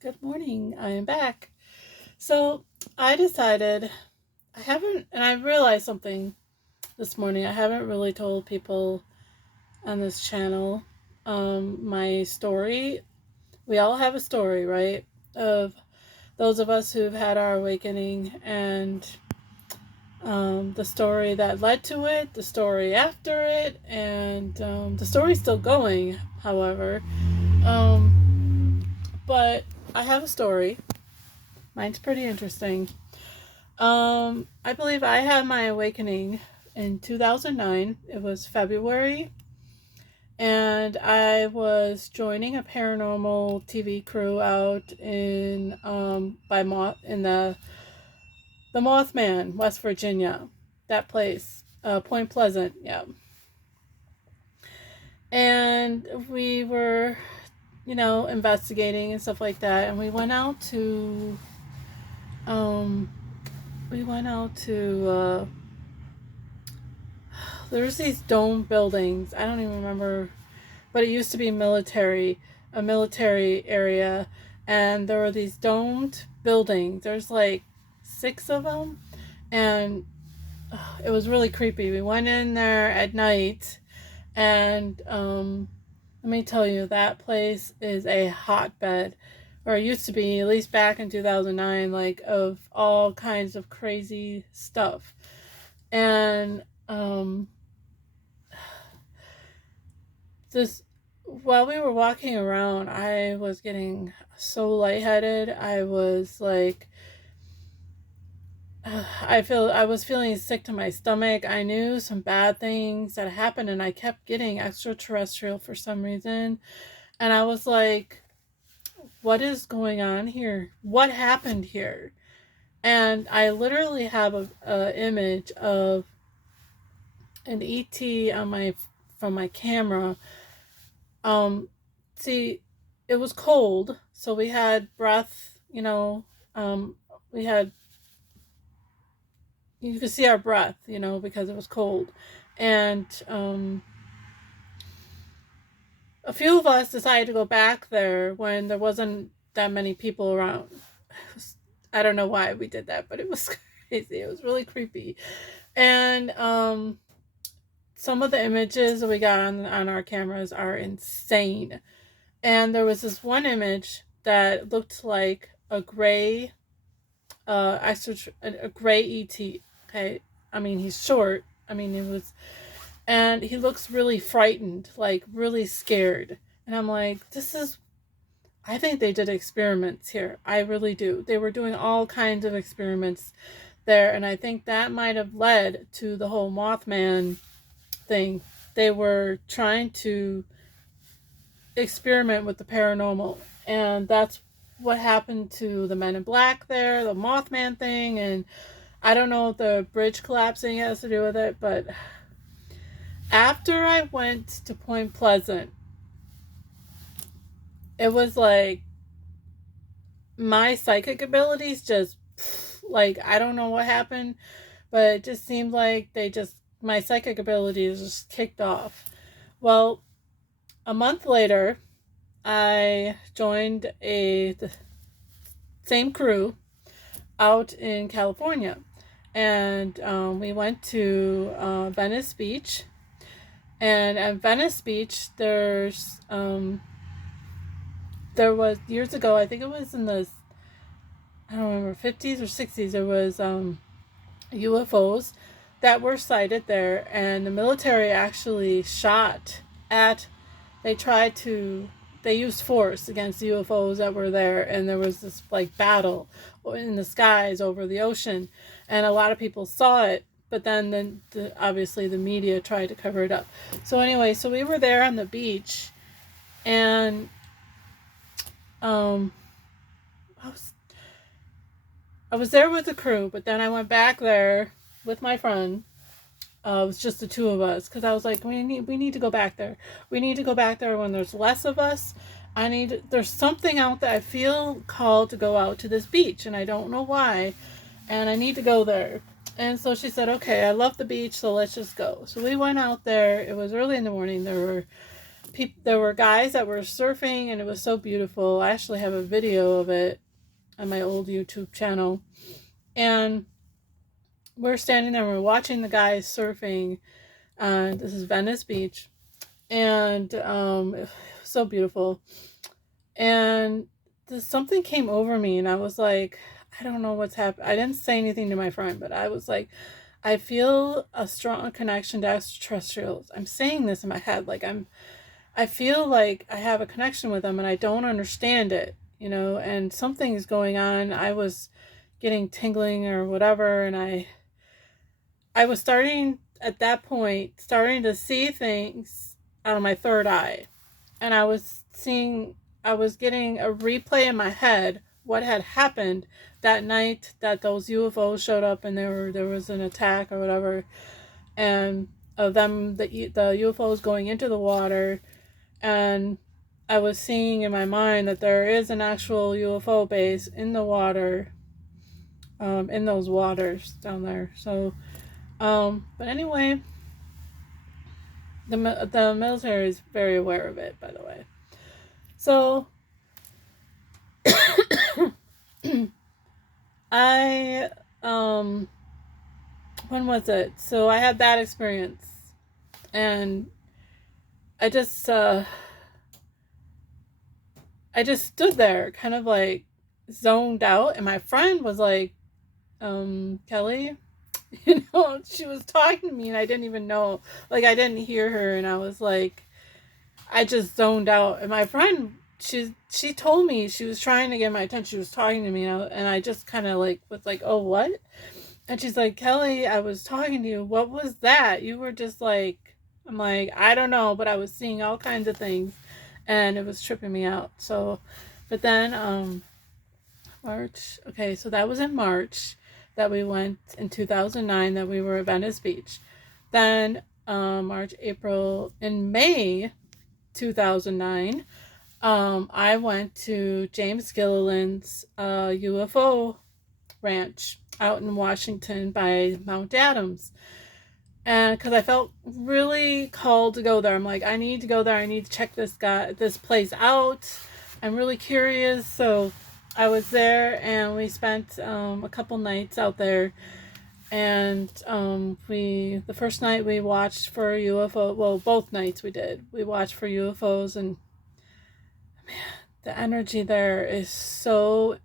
Good morning. I am back. So I decided and I realized something this morning. I haven't really told people on this channel my story. We all have a story, right? Of those of us who've had our awakening and the story that led to it, the story after it, and the story's still going, however. Um, but I have a story. Mine's pretty interesting. I believe I had my awakening in 2009. It was February, and I was joining a paranormal TV crew out in in the Mothman, West Virginia, that place, Point Pleasant, yeah. And we were, investigating and stuff like that, and um, we went out to there's these dome buildings. I don't even remember, but it used to be a military area, and there were these domed buildings. There's like six of them, and it was really creepy. We went in there at night, and let me tell you, that place is a hotbed, or it used to be, at least back in 2009, like of all kinds of crazy stuff. And this while we were walking around, I was getting so lightheaded. I was like, I was feeling sick to my stomach. I knew some bad things that happened, and I kept getting extraterrestrial for some reason. And I was like, what is going on here? What happened here? And I literally have a image of an ET on my from my camera. See, it was cold, so we had breath. We had you could see our breath, because it was cold, and a few of us decided to go back there when there wasn't that many people around. I don't know why we did that, but it was crazy. It was really creepy, and some of the images that we got on our cameras are insane. And there was this one image that looked like a gray, a gray ET. Okay, I mean he's short. I mean it was, and he looks really frightened, like really scared. And I'm like, this is. I think they did experiments here. I really do. They were doing all kinds of experiments there, and I think that might have led to the whole Mothman thing. They were trying to experiment with the paranormal, and that's what happened to the Men in Black there, the Mothman thing, and I don't know if the bridge collapsing has to do with it, but after I went to Point Pleasant, it was like my psychic abilities just, like, I don't know what happened, but it just seemed like my psychic abilities just kicked off. Well, a month later, I joined the same crew out in California, and we went to Venice Beach. And at Venice Beach, there was years ago. I think it was in the, I don't remember, 50s or 60s. There was UFOs that were sighted there, and the military actually shot at. They tried to. They used force against the UFOs that were there, and there was this like battle in the skies over the ocean, and a lot of people saw it. But then obviously the media tried to cover it up. So anyway, so we were there on the beach, and um, I was I was there with the crew, but then I went back there with my friend. It was just the two of us, because I was like, we need to go back there. We need to go back there when there's less of us. There's something out there. I feel called to go out to this beach, and I don't know why, and I need to go there. And so she said, okay, I love the beach, so let's just go. So we went out there. It was early in the morning. There were there were guys that were surfing, and it was so beautiful. I actually have a video of it on my old YouTube channel. And we're standing there, we're watching the guys surfing. This is Venice Beach. And it was so beautiful. And something came over me, and I was like, I don't know what's happened. I didn't say anything to my friend, but I was like, I feel a strong connection to extraterrestrials. I'm saying this in my head, like I feel like I have a connection with them, and I don't understand it, and something's going on. I was getting tingling or whatever, and I was starting at that point, to see things out of my third eye. And I was getting a replay in my head what had happened that night that those UFOs showed up, and there was an attack or whatever, and of them, the UFOs going into the water. And I was seeing in my mind that there is an actual UFO base in the water, in those waters down there. So, but anyway, the military is very aware of it, by the way. So, when was it? So I had that experience, and I just stood there, kind of like zoned out, and my friend was like, Kelly, she was talking to me, and I didn't even know, like, I didn't hear her, and I was like, I just zoned out. And my friend, she told me, she was trying to get my attention, she was talking to me, and I just kind of like was like, oh, what? And she's like, Kelly, I was talking to you, what was that? You were just like, I'm like, I don't know, but I was seeing all kinds of things, and it was tripping me out. So, but then March, okay, so that was in March that we went, in 2009, that we were at Venice Beach. Then March, April, in May 2009, I went to James Gilliland's UFO ranch out in Washington by Mount Adams. And because I felt really called to go there. I'm like, I need to go there. I need to check this place out. I'm really curious. So I was there, and we spent a couple nights out there. And the first night we watched for UFO. Well, both nights we did. We watched for UFOs, and man, the energy there is so.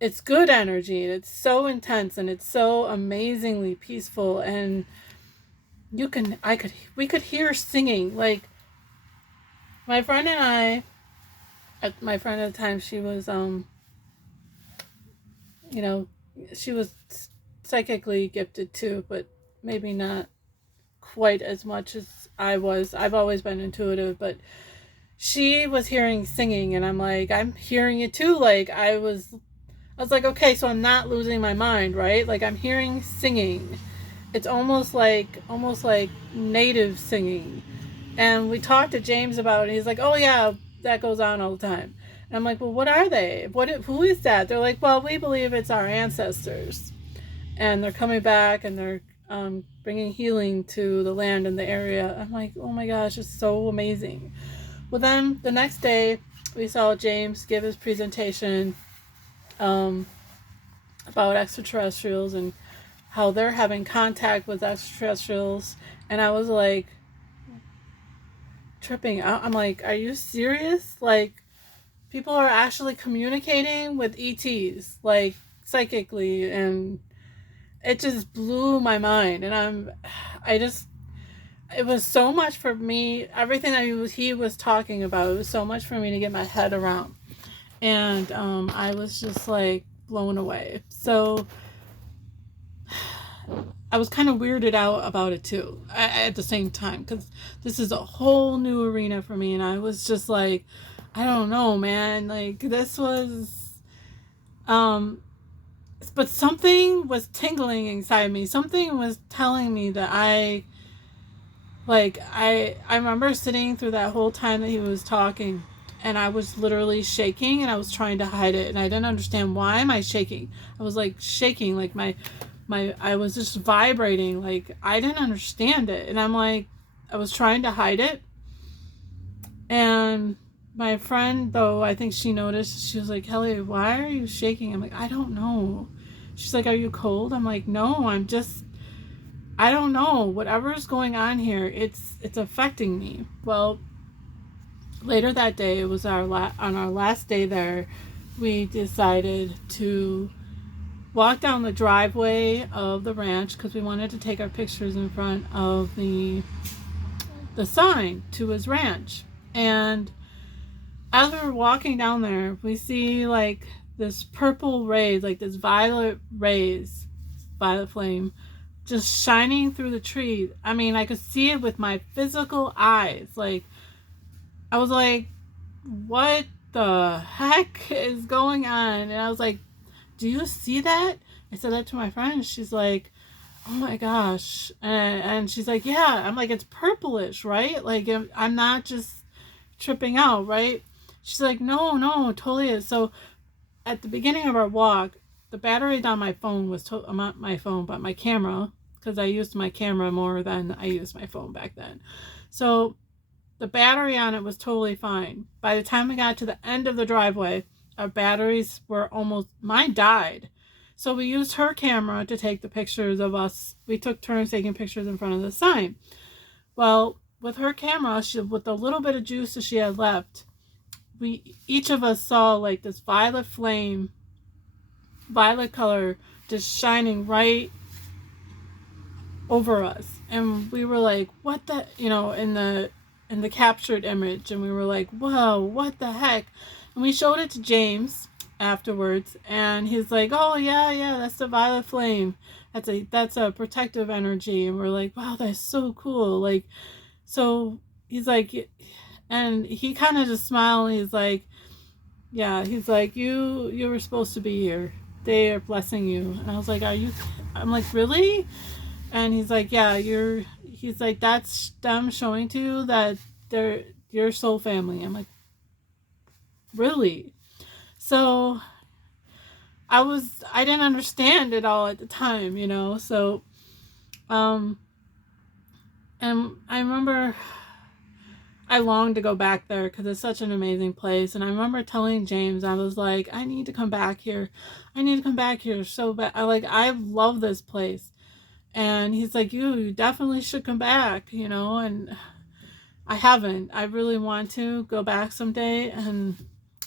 It's good energy, and it's so intense, and it's so amazingly peaceful, and we could hear singing. Like, my friend and I, my friend at the time, she was she was psychically gifted too, but maybe not quite as much as I was. I've always been intuitive, but she was hearing singing, and I'm like, I'm hearing it too. Like, I was like, okay, so I'm not losing my mind, right? Like, I'm hearing singing. It's almost like native singing. And we talked to James about it. He's like, oh yeah, that goes on all the time. And I'm like, well, what are they? Who is that? They're like, well, we believe it's our ancestors, and they're coming back, and they're bringing healing to the land and the area. I'm like, oh my gosh, it's so amazing. Well, then the next day we saw James give his presentation about extraterrestrials and how they're having contact with extraterrestrials, and I was like tripping out. I'm like, are you serious? Like, people are actually communicating with ETs, like, psychically, and it just blew my mind. And it was so much for me, everything that he was talking about, it was so much for me to get my head around. And I was just like blown away. So I was kind of weirded out about it too at the same time, because this is a whole new arena for me, and I was just like, I don't know, man, like, this was but something was tingling inside me. Something was telling me that I remember sitting through that whole time that he was talking, and I was literally shaking, and I was trying to hide it, and I didn't understand, why am I shaking? I was like shaking, like I was just vibrating, like I didn't understand it, and I'm like, I was trying to hide it, And my friend, though, I think she noticed, she was like, Kelly, why are you shaking? I'm like, I don't know. She's like, are you cold? I'm like, no, I don't know. Whatever's going on here, it's affecting me. Well, later that day, it was on our last day there, we decided to walk down the driveway of the ranch because we wanted to take our pictures in front of the sign to his ranch. And as we're walking down there, we see like this purple rays, like this violet rays, violet flame, just shining through the tree. I mean, I could see it with my physical eyes. Like, I was like, what the heck is going on? And I was like, do you see that? I said that to my friend. She's like, oh my gosh. And she's like, yeah. I'm like, it's purplish, right? Like, I'm not just tripping out, right? She's like, no, totally is. So at the beginning of our walk, the battery on my phone was not my phone, but my camera, because I used my camera more than I used my phone back then. So the battery on it was totally fine. By the time we got to the end of the driveway, our batteries were almost, mine died. So we used her camera to take the pictures of us. We took turns taking pictures in front of the sign. Well, with her camera, with the little bit of juice that she had left, each of us saw like this violet flame, violet color, just shining right over us. And we were like, what the, in the captured image. And we were like, whoa, what the heck? And we showed it to James afterwards, and he's like, oh yeah, that's the violet flame. That's a protective energy. And we're like, wow, that's so cool. Like, so he's like, and he kind of just smiled. And he's like, yeah, he's like, you were supposed to be here. They are blessing you. And I was like, I'm like, really? And he's like, yeah, he's like, that's them showing to you that they're your soul family. I'm like, really? So I didn't understand it all at the time, so, and I remember I longed to go back there because it's such an amazing place. And I remember telling James, I was like, I need to come back here. I need to come back here so bad. I love this place. And he's like, you definitely should come back, and I haven't. I really want to go back someday. And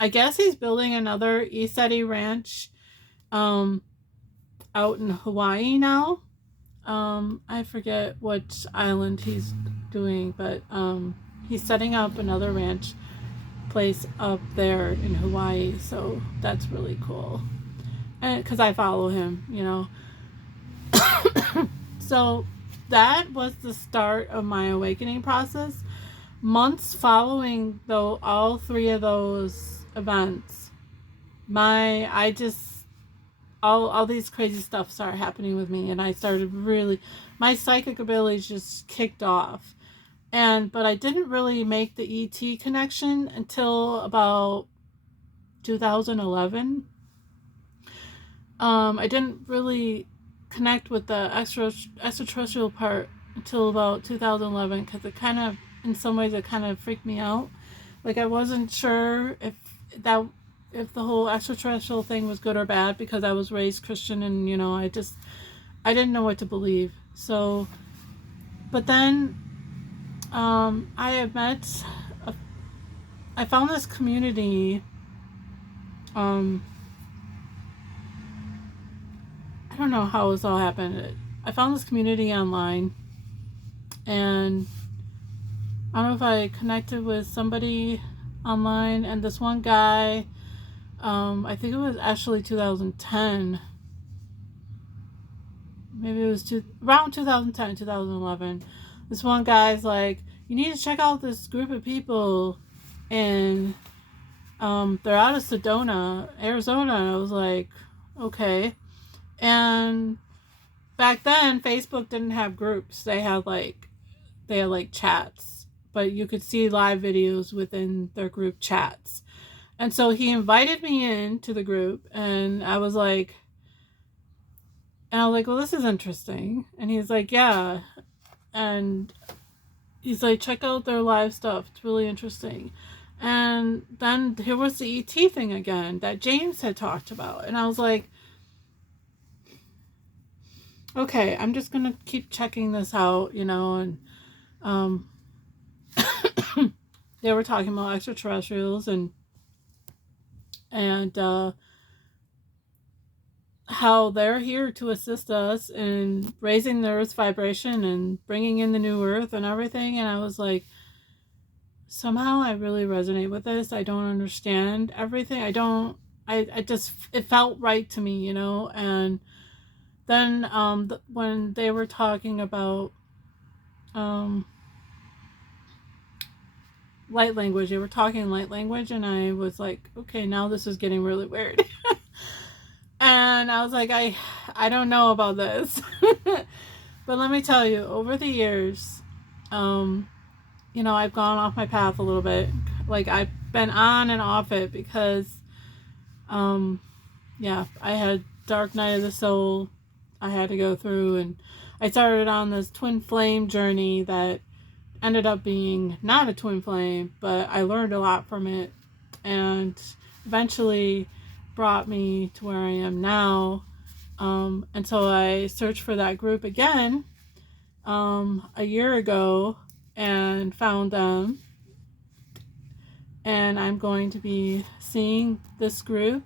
I guess he's building another Isetti ranch out in Hawaii now. I forget what island he's doing, but he's setting up another ranch place up there in Hawaii. So that's really cool. And because I follow him, So that was the start of my awakening process. Months following, though, all three of those events, all these crazy stuff started happening with me, and I started really, my psychic abilities just kicked off. But I didn't really make the ET connection until about 2011. I didn't really connect with the extraterrestrial part until about 2011 because it kind of, in some ways, it kind of freaked me out. Like, I wasn't sure if the whole extraterrestrial thing was good or bad because I was raised Christian, and I didn't know what to believe. So, but then I found this community. I don't know how this all happened. I found this community online, and I don't know if I connected with somebody online, and this one guy, I think it was actually 2010. Maybe it was around 2010, 2011. This one guy's like, you need to check out this group of people, and they're out of Sedona, Arizona. And I was like, okay. And back then, Facebook didn't have groups. They had chats, but you could see live videos within their group chats. And so he invited me into the group, and I was like, well, this is interesting. And he's like, yeah. And he's like, check out their live stuff. It's really interesting. And then here was the ET thing again that James had talked about. And I was like, okay, I'm just going to keep checking this out, you know. And they were talking about extraterrestrials and how they're here to assist us in raising the Earth's vibration and bringing in the new Earth and everything. And I was like, somehow I really resonate with this. I don't understand everything. I just, it felt right to me, you know. And then when they were talking about light language, they were talking light language, and I was like, okay, now this is getting really weird. And I was like, I don't know about this. But let me tell you, over the years, you know, I've gone off my path a little bit. Like, I've been on and off it because, yeah, I had dark night of the soul I had to go through, and I started on this twin flame journey that ended up being not a twin flame, but I learned a lot from it, and eventually brought me to where I am now. And so I searched for that group again a year ago and found them, and I'm going to be seeing this group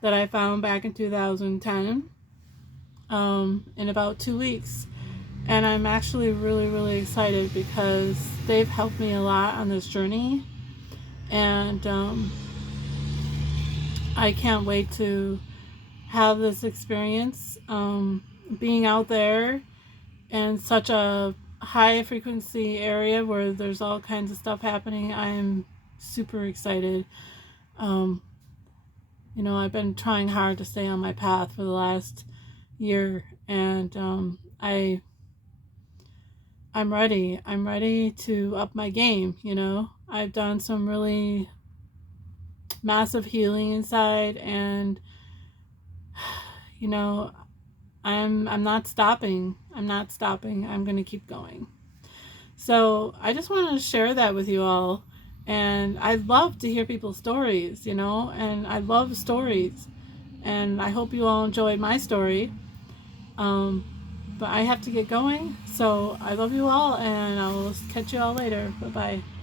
that I found back in 2010 in about 2 weeks. And I'm actually really, really excited because they've helped me a lot on this journey. And I can't wait to have this experience. Being out there in such a high frequency area where there's all kinds of stuff happening, I'm super excited. You know, I've been trying hard to stay on my path for the last year, and I'm ready. I'm ready to up my game, you know. I've done some really massive healing inside, and you know, I'm not stopping. I'm not stopping. I'm going to keep going. So, I just wanted to share that with you all. And I love to hear people's stories, you know, and I love stories. And I hope you all enjoyed my story. But I have to get going. So I love you all, and I'll catch you all later. Bye-bye.